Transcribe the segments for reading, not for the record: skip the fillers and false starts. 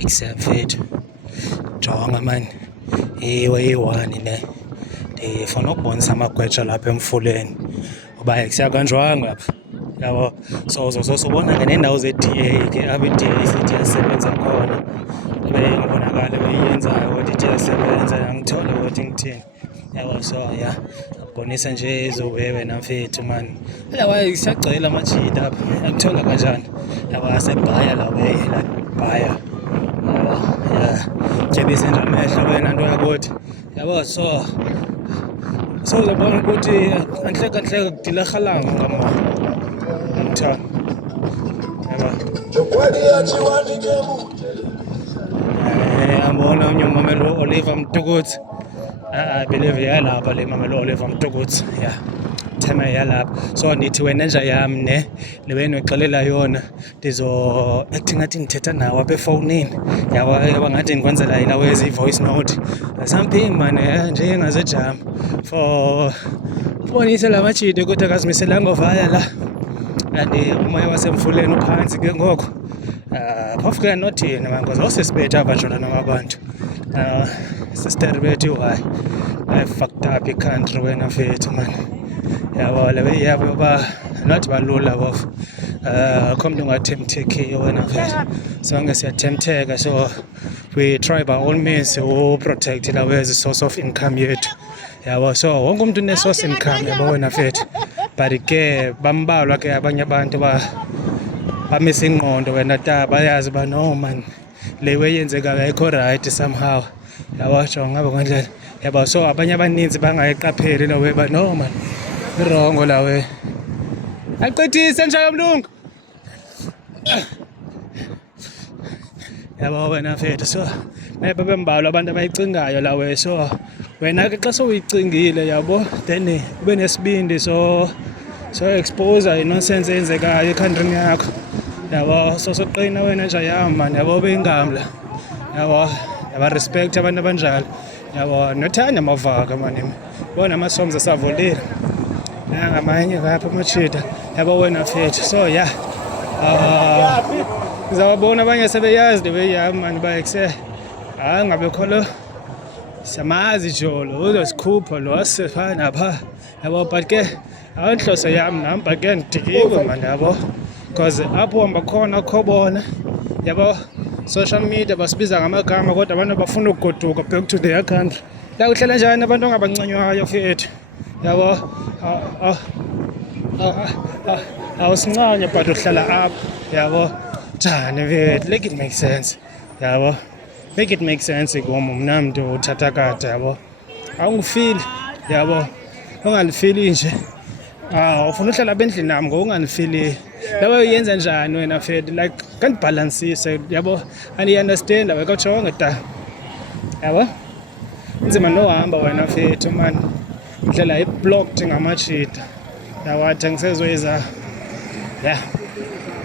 Ikusefethu jonga man iwani ne ndifuna ukubonisa amagweja lapha emfuleni uba kusakanjwanga apha yabo. So uzosubona ke neendawo ze-DA ke apha i-DA sithi yasebenza khona ngabonakala beyenzayo kodwa ithi yasebenza angithole ukuthi ngithini yabo. So ya akubonisa nje izowewe namfethu man yawa isagcwele amajita apha akuthola kanjani yabo asebhaya lawe la bhaya tyebise nje amehlo wena nto yakuthi yabo. So uzobona ukuthi anhleka kudila rhalanga ngama amthana yabo. Ambona omnye umameli Oliver Mtukudzi I believe yalapha le mameli Oliver Mtukudzi ya theme yalapha. So ndithi wena nja yam ne le wena exelela yona ndizo acting ngathi ndithetha nawe apha efowunini yabo ngathi ndikwenzela ilawezi i-voice note something man nje ngazejam for ubonise la majide ukuthi akazimiselanga ovaya la and umoya wasemfuleni uphansi ke ngoko phofu ke nothini man because osesibethu abajona nabantu sister bethu I fucked up i-country wena fethu man yabo le way yabo ba not balula bof akho umuntu ungathemthekiyo wena fethu sonke siyathemtheka. So we try by all means to protect our source of income yethu yabo. So wonke umuntu une source income yabo wena fethu but ke bambalwa ke abanye abantu bamisa ingqondo wena ta bayazi ba no man le way yenzeka ayikho right somehow yabo jonga ngabe ngandlela yabo. So abanye abaninzi bangayiqapheli la we ba no man irongo la we aqedise njalo mlungu yabo wena fethu. So naye bembalwa abantu abayicingayo la we. So wena ke xa sowuyicingile yabo then ube nesibindi so expose i-nonsense eyenzekayo ekhantrini yakho yabo. So soqina wena nje yam man yabo bengamla yabo respect abantu abanjalo yabo. Nothanda amavaka man bona amasomza asavulile ngamanye lapha amachida yabo wena fethu. So ya ngizawabona abanye sebeyazi the way yam man bayekuse ngabe kholo samazi jolo uzosikhupha lo asefana pha yabo. But ke awunhloso yam nami but ke ngidikwe man yabo because apho hamba khona khobona yabo social media basibiza ngamagama kodwa abantu bafuna ukugoduka back to their country. La kuhlala njani abantu ongabancanywayo fethu yabo awusincanye but uhlala up yabo njani fethu. Make it make sense yabo. Make it make sense kuma mna mntu uthatha kade yabo awungifili yabo ungalifili nje ufuna uhlala abendlini nami ngokungalifili lawe uyenza njani wena fethu like kanibhalansise yabo. And you understand la kodwa ta yabo nzima nohamba wena fethu man indlela i-blocked ngamachita yabo athi ngisezoyiza ya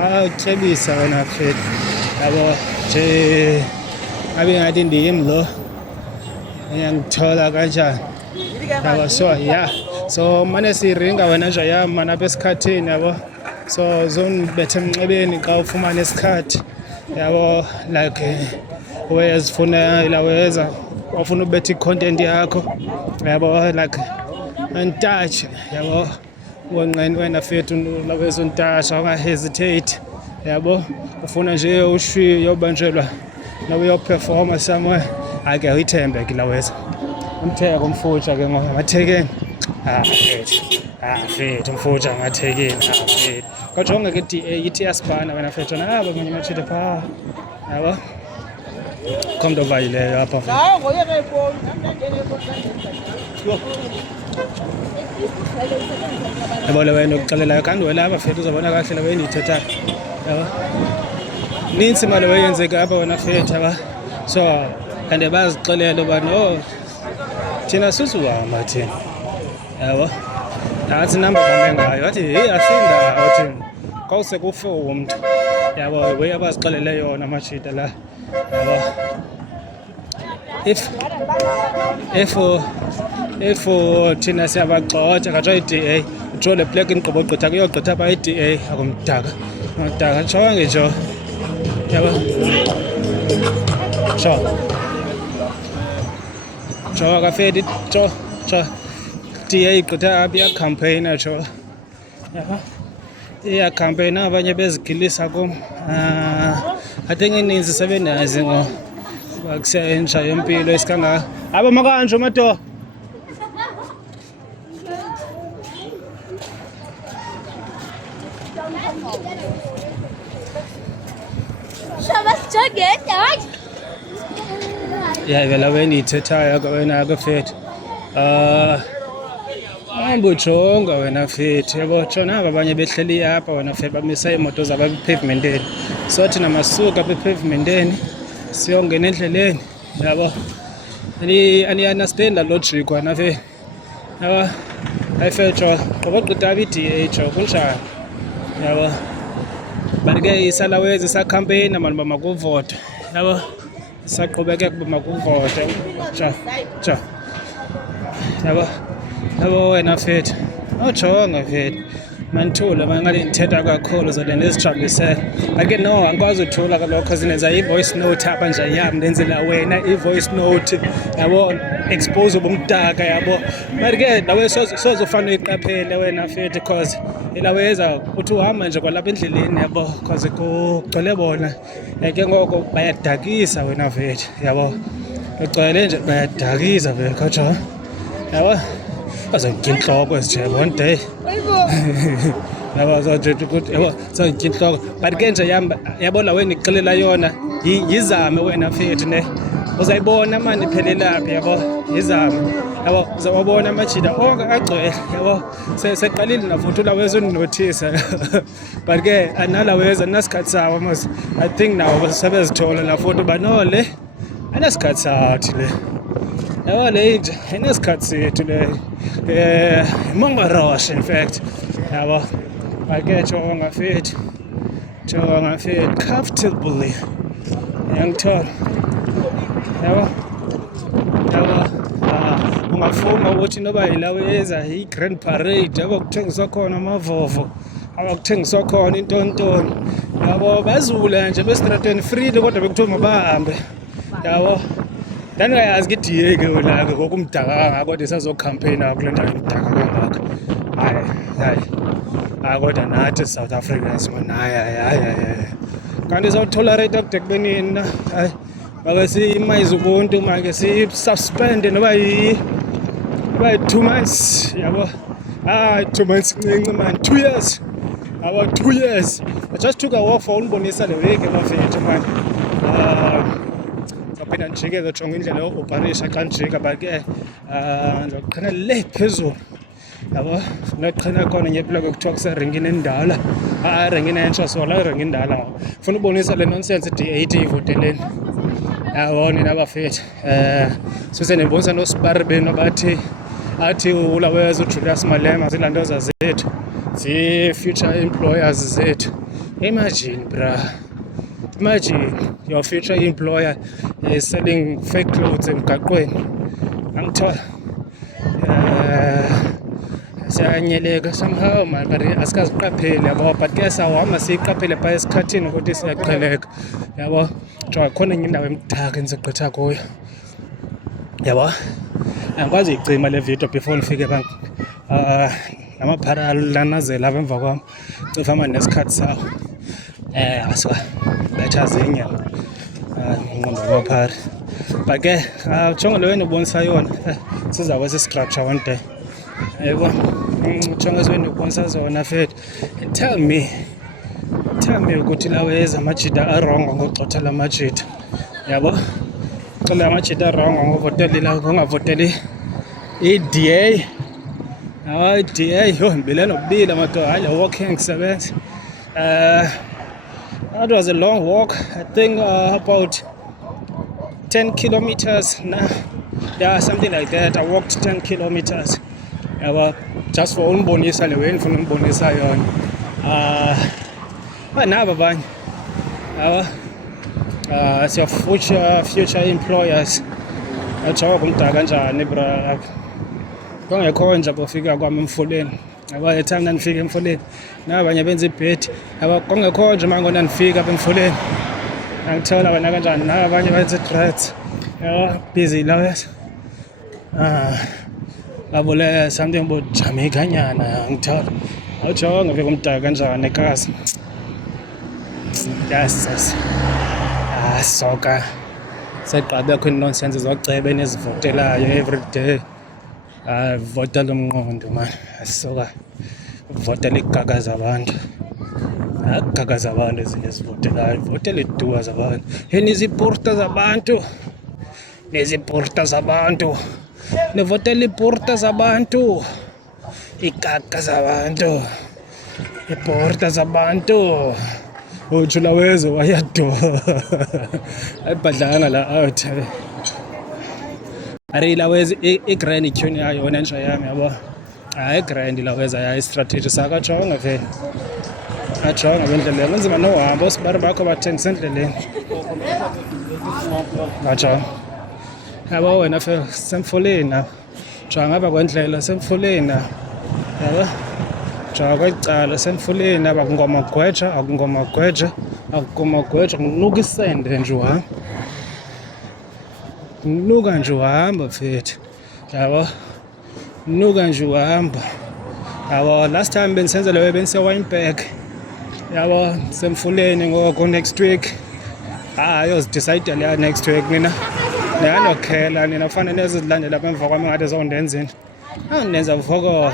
awutyebisa wena fethu yabo nje abe ngathi ndiyim lo ngiyangithola kanjani yabo. So ya so mane siringa wena nje yam man apha esikhathini yabo. So zonibethe emnxebeni xa ufumana isikhathi yabo like uyazifuna ilaweza ufuna ubetha i-content yakho yabo like untouch yabo wonqeni wena fethu laweza untasha ungahesitate yabo. Ufuna nje ushwi yobanjelwa nawe uyoperforma somewhere ake uyithembe ke laweza umtheko umfutsha ke ngamathekeni fethu umfutsha ngamathekeni fethu kodwa ongeke DA ithi yasibana wena fethu nabo manje machithe pha yabo komntu ovayileyo apha yabo. Le wena ukuxelelayo kanti wena apha fethu uzobona kahle le wena ndiyithethayo yabo. Nintsi imali wayenzeka apha wena fethu yaba. So kanti bazixelele uba no thina susuhamba thina yabo nantsi inamba bame ngayo athi heyi asindawo thina kawuse kufe umntu yabo wey abazixelele yona amashita la yabo. if thina siyabagxotha kajwa i-DA utsho le black ingqobogqitha kuyogqitha apha i-DA akumdaka jonge nje yabo. Sure. Sure, cafe sure. DA igqitha apha iyacampaigna sure. Yabo. Iyacampaigna abanye bezigilisa kum. I think ininzi sebenazi ngo bakusentsha yempilo isikanga. Aba makanje madoda. Yeah, vela wena ithethayo ke wena ke Fethu. Hamba ujonga wena Fethu, yabo tshona aba abanye behleli apha wena Fethu bamisa iimoto zabo epavementeni. Sothi namasuka apha epavementeni siyongena endleleni, yabo. Ani understand the logic wena Fethu. Yabo. Hayi Fethu, qoba gqitha apha iDA jo kunjani? Yabo. But ke isalawezi sacampaign manje bamakuvote. Yabo. Saqhubeka kuba makuvote. Cha. Yabo wena Fethu. Awujonga Fethu. Manithula mangathi ngithetha kakhulu zole ndizijabulise. Ake no angikwazi uthula kalokho zinenza i-voice note apha nje yami ndenzela wena i-voice note. Yabo expose ubumdaka yabo. But ke lawe sozofana uyiqaphele wena Fethu because ilaweza uthi uhamba nje kwalapha endleleni yabo because kugcwele bona. Ke ngoko bayadakisa wena Fethu yabo. Ugcwele nje bayadakisa vele kodwa. Yabo azonkinhloko nje one day. Yabo zothi ukuthi yabo zonkinhloko but ke nje yabo la wena ixelela yona yizame wena Fethu ne uzayibona manje iphelelaphi yabo yizame yabo uzawubona amajida onke agcwele yabo seqalile nafuthi ulaweza uninothisa but ke analaweza nasikhathi sawo mos I think now sebezithola nafuthi banole anasikhathi sathi le yabo le nje inesikhathi sethu le Mongarosh in fact yabo ake jonga Fethu comfortably ngiyangithola yabo ungafuna ukuthi noba yilaweza i-Grand Parade yabo kuthengiswa khona amavovo abakuthengiswa khona intontoni yabo bazula nje bestrateni freely kodwa bekuthiwa mabahambe yabo ndangayazi ke iDA ke la ngokumdaka kodwa isazocampaigna kule ndawo imdaka kangaka hayi kodwa nathi South Africans mana hayi kanti sotolerate akude kubenini na hayi make siyimayiza ubuntu make si-suspend noba yi-2 months yabo 2 months ncinci man 2 years yabo 2 years I just took a walk for unibonisa le week emafethu man zaphinda njike zojonga indlela yo-operation xa njika but ke ndizoqhina le phezulu yabo funaqhina khona ngeploko kuthiwa kuserenkini endala renkini entsha sola irenki endala funa ubonisa le nonsense i-D8 ivoteleni yabo nina bafethu sise nembonisa nosipari benu athi ulaweza uJulius Malema zilantoza zethu zi-future employers zethu. Imagine your future employer is selling fake clothes emgaqweni angithola siyanyeleka somehow man but asikaziqapheli yabo but ke sawuhamba siyiqaphele phaa esikhathini ukuthi siyaqheleka yabo njengoba khona enye indawo emdaka enizogqitha kuyo yabo angikwazi uyicima le video before ndifike namapharanazela apha emva kwam cifa manje nesikhathi sawo asuka bethazinye ngqondo kwaphari but ke jonga le wena ubonisa yona sizawube si-structure one day yebo jonga ezweni ubonisa zona Fethu tell me ukuthi laweza amajida arongo ngogxotha lamajida yabo xela amajida arongo ngongavoteli i-DA i-DA mbile nobile amadoda hayi le walking ngisebenza that was a long walk I think about 10 kilometers yeah something like that I walked 10 kilometers just for unibonisa le way ngifuna unibonisa yona banabo abanye as your future employers ajoba kumdaka kanjani bra kungekho nje bofika kwami emfuleni yabo time nandifika emfuleni nabanye benza ibhedi yabo kungekho nje mangona ndifika apha emfuleni angithola wena kanjani nawe abanye benze threats yabo busy lawes babule something about Jamaica nyana angithola awujonge vele umdaka kanjani ekhasi yes soka seqabe khona nonsense zocebe nezivotelayo every day votela umnqondo man asoka votela igagaza abantu akugagaza abantu ezinye zivotelayo votela iduwa zabantu niziporta zabantu nivotela iporta zabantu igaga zabantu iporta zabantu ujula weze wayado ayibhadlanga la out ari la weze igrand ityhuni yayo yona nje yami yabo hayi igrand la weze ya strategy sakajonga vele ajonga bendlela kunzima nohamba osibari bakho bathengisa endleleni ajonga yabo wena fe semfuleni na jonga ngapha kwendlela semfuleni na yabo jonga kwecala semfuleni abakungoma gweja kunuka isende nje uhamba nuka nje uhamba mfethu yabo nuka nje uhamba yabo last time bensenza leyo benise Wynberg yabo semfuleni ngoko next week ayozidecide leya next week mina niyanokhela nina kufanele nezizilandela apha emva kwami ngade zondenzini andenza voko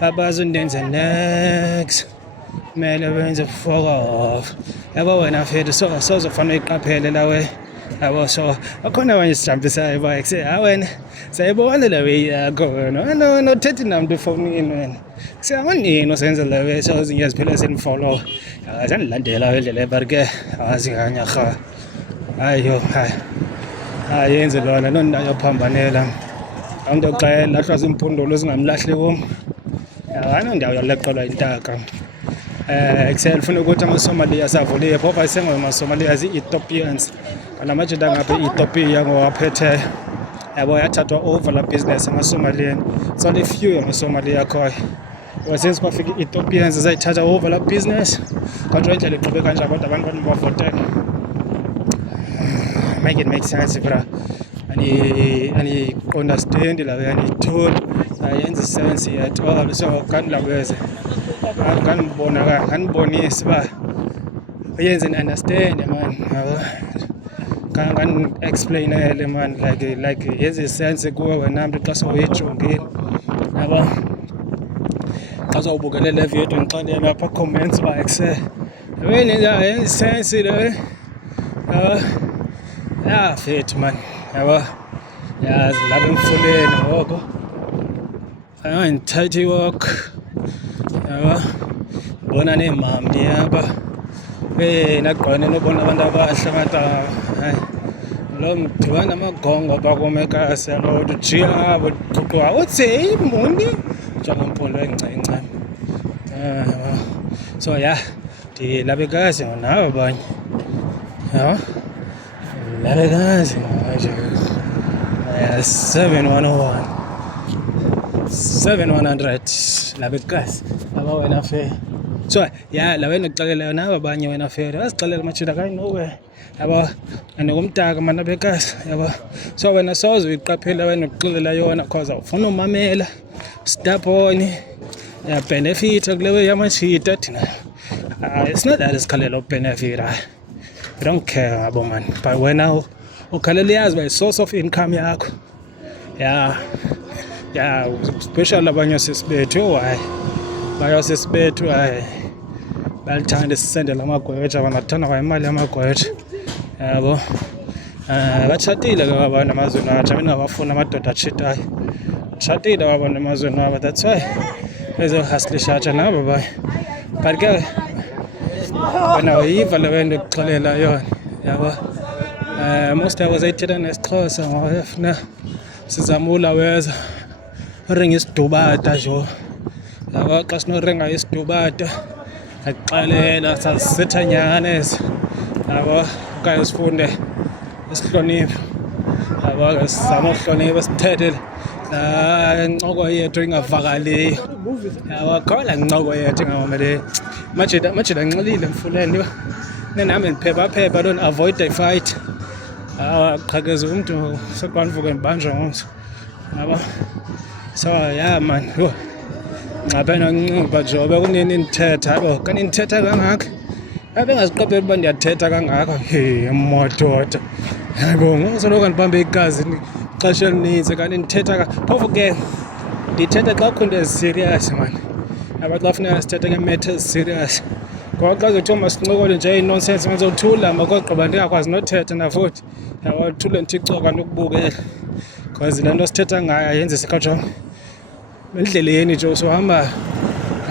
abazondenza next kumele benze fuck off yabo wena mfethu sozofana uyiqaphele lawe yabo so akhona abanye sijampisayo bayekuse wena sayibona le way yakho wena no thethi namntu efonini wena kuseyamanini osenza le way so ezinye ziphela sendifollow zandilandela indlela ebarike azinganya rha hayi yenze lona nondayo phambanela abantu oxela lahlwa zimpundulo zingamlahli kum anondawo yaleqelwa intaka ufuna ukuthi amaSomalia savule phoba isengamaSomalia zi-Ethiopians kanamanje ngapha e-Ethiopia ngowaphethe yabo yathathwa over la business amaSomalian so the few amaSomalia khona since kwafika i-Ethiopians zayithatha over la business kodwa indlela iqhubeka kanje abantu bavotela make it make sense bra ani understand la yani tool ayenza sense yet so kanilaweze kanibonisa ba ayenze understand man kan explain ele man like yenza sense kuwe wena mntu xa soyijongile yabo xa uzawubukela le video ngixelele apha comments ba ekse wena yenza sense le fit man yabo yazi lapha emfuleni ngoko ayinthathi walk yabo bona nemami yaba nagqone nobona abantu abahle amatawa hayi lo mdibana amagongo bakomekasi lo jiya boqwa uthi imundi njengomphondo encinci so ndilabekazi nawe abanye yabo labekazi manje 7100 labekazi aba wena fe so la wena kuxelela nawe abanye wena fe azixelela machida kayinowe yabo anokumtaka mana bekazi yabo so wena soze uyiqaphela wena ukuxelela yona cause ufuna umamela step on benefit kulewe yamachita thina it's not that isikhalela benefit we don't care abo man but wena ukhalela yazi by source of income yakho especially abanye sisibethu bayosisibethu balithanda sisendela amagweja banathanda kwa imali yamagweja yabo batshatile ke abantu amazweni atsha mina bafuna amadoda achitayo tshatile abantu amazweni abo that's why ezohaslishatsha nabo baye but ke wena uyiva le wento kuxelela yona yabo most of us ayithetha nesixhosa ngofuna sizamula weza ringa isidubata jo yabo xa sinoringa isidubata akuxelela sasithanyana yabo kayo sifunde isihlonipho yabo ke sizama ukuhlonipha sithethe la ncoko yethu ingavakaliyo yabo khona ncoko yethu ingawamele majida nxilile emfuleni nenami ndiphepha don't avoid the fight. Qhakeza umntu seqanivuke ndibanjwa ngomso yabo. So yeah man, yho ngapha nancinci njengoba kunini ndithetha yabo, kanti ndithetha kangaka abengaziqapheli uba ndiyathetha kangaka. Madoda yabo, ngosoloko ndibambe igazi ixesha elininzi kanti ndithetha phofu ke ndithetha xa kukho into ezi-serious man yabo, xa funeka sithethe nge-matter ezi-serious. Ngoba xa zothiwa masincokole nje i-nonsense mandizothula makogqiba ndingakwazi nothetha nafuthi yabo, ndithule ndithi coka ndokubukela because le nto sithetha ngayo ayenzi sikhajonga endleleni nje usuhamba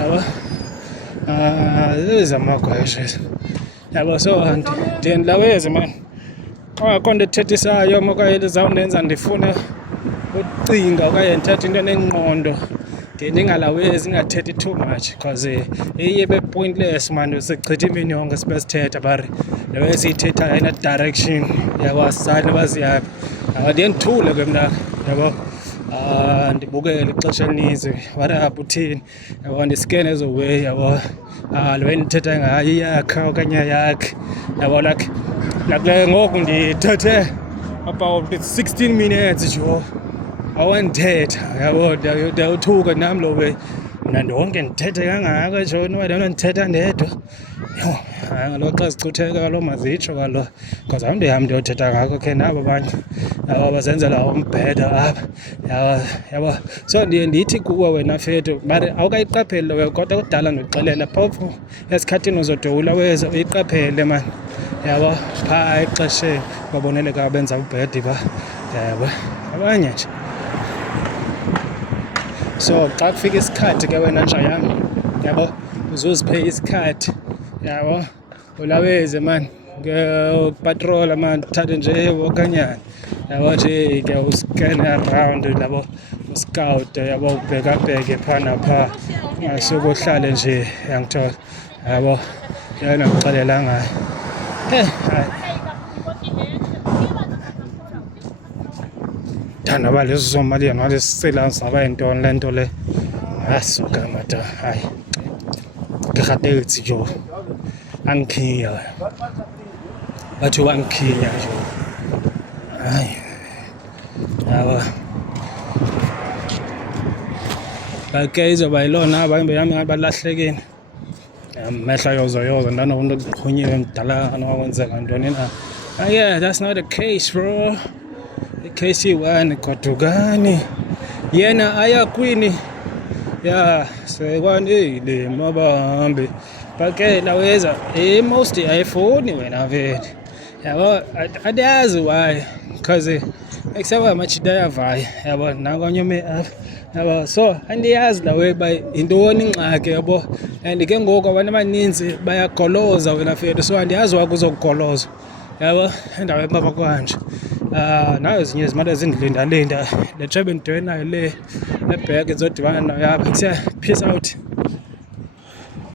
yabo. Amagwesha yabo, so ndiye ndilaweze man, akho nto ethethisayo okanye lizawundenza ndifune ucinga okanye ndithethe into enengqondo, ndiye ndingalawezi ndingathethi too much because iye ibe pointless man, sichitha imini yonke sibe sithetha bari le way siyithethayo ina-direction yabo, asizali noba siyaphi yabo. Ndiye ndithule ke mna yabo, ndibukele ixesha elininzi what uthini yabo, ndiskene ezo way yabo. Le way ndithetha ngayo iyakha okanye ayakhi yabo, like ngoku ndithethe about 16 minutes jo awandithetha yabo, ndiyawuthuka nam lo way mna ndonke ndithethe kangaka jo, noba ndithetha ndedwa. Yho ngaloo xa zicutheka kalo mazitsho kalo because awundihambi ndiyothetha ngako khe nabo abanye yabo bazenzela umbheda apha yabo. So ndiye ndithi kuwe wena fethu bari awukayiqapheli lowe, kodwa kudala ndikuxelela phofu esikhathini uzodowula weza uyiqaphele man yabo, phaa exesheni baboneleka benza ubhedi ba yabo abanye nje. So xa kufika isikhathi ke wena nja yam yabo, uzuziphe isikhathi yabo, ulaweze man ukupatrola man, uthathe nje okanyana yabo, nje ke uskene around labo, uscout yabo, ubhekabheke phaa naphaa, ungasuke uhlale nje yangithola yabo. Yena ngixelela ngayo hayi thanda ba lezi Somalian walesicela zaba yintoni le nto le, asuka mata hayi ke khatetsi jo angikhiya batho bangikhiya jo hayi yabo. Bakhe izoba yilona abahambi yami ngabalahlekeni amehla yozo ndanomuntu oqhunyiwe mdala nokwenzeka ntoni na. Yeah, that's not the case bro. Case one kodukani yena aya kwini ya sekwanile mabahambe bake laweza most ayifoni wena vele yabo. Adazi why because eksaba machida yavaya yabo nakonyome yabo. So andiyazi lawe ba intoni ingxaki yabo, and ke ngoku abantu abaninzi bayagoloza wena fethu, so andiyazi wakuzogoloza yabo endaweni baba kwanje. Nayo ezinye izimali ezindilinda le trebe ndidwenayo le ebheke ndizodibana nayo apha. Peace out.